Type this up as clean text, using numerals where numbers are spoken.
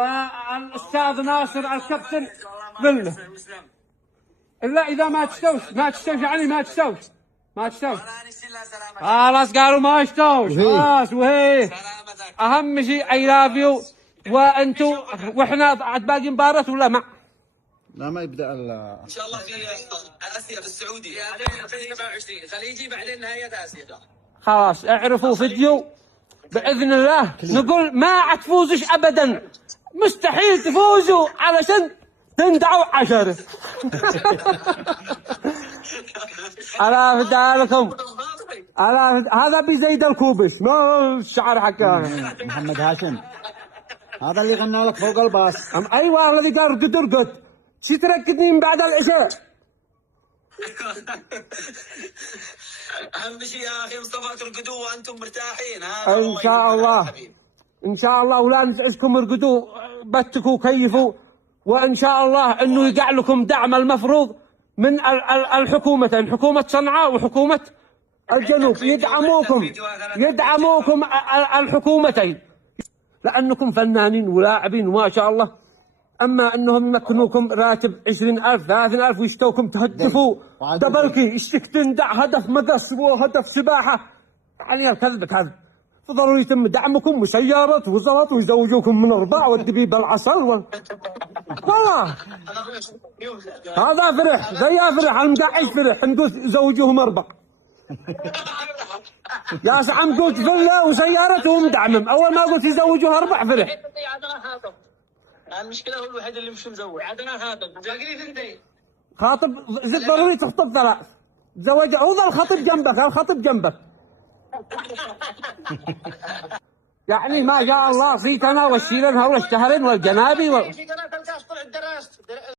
الأستاذ ناصر الكابتن فيلا. إلا إذا ما تستوش يعني ما تستوش خلاص قالوا ما يستوش خلاص. وهي أهم شيء I love you. وأنتوا وإحنا بعد باقي مباراة ولا ما؟ لا ما يبدأ ان شاء الله في اسيا في السعوديه 27 خليجي بعدين نهايه اسيا. خلاص اعرفوا فيديو باذن الله. نقول ما عاد تفوزش ابدا، مستحيل تفوزوا علشان تندعوا 10. على فدالكم على هذا بزيد الكوبش ما الشعر حقه محمد هاشم هذا اللي غنى لك فوق الباص. ايوه الذي قال رقد شي ترقدني من بعد العشاء. اهم شيء يا اخي مصطفى ترقدوا وانتم مرتاحين. هذا ان شاء الله ان شاء الله. ولا نزعجكم، ارقدوا بتكوا كيفوا، وان شاء الله انه يقع لكم دعم المفروض من الحكومتين، حكومه صنعاء وحكومه الجنوب. يدعموكم الحكومتين لانكم فنانين ولاعبين وما شاء الله. اما انهم يمكنوكم راتب 20,000 30,000 ويشتوكم تهدفوا دبلكي يشتك تندع هدف مقص وهدف سباحه. يعني الكذب كذب. فضلوا يتم دعمكم وسيارات وزلط ويزوجوكم من 4 والدبيب العسل والله هذا فرح زي فرح المقعد فرح نقول زوجوهم 4. يا زعم قلت فيلا وسيارته ومدعمم، اول ما قلت يزوجوه 4 فرح. المشكله هو الوحيد اللي مش مزوج. عندنا خاطب باقي لي 2 خاطب زد ضروري تخطب 3 تزوج. هو الخطيب جنبك يعني ما شاء الله صيتنا والشيرن هول الشهرين والجنابي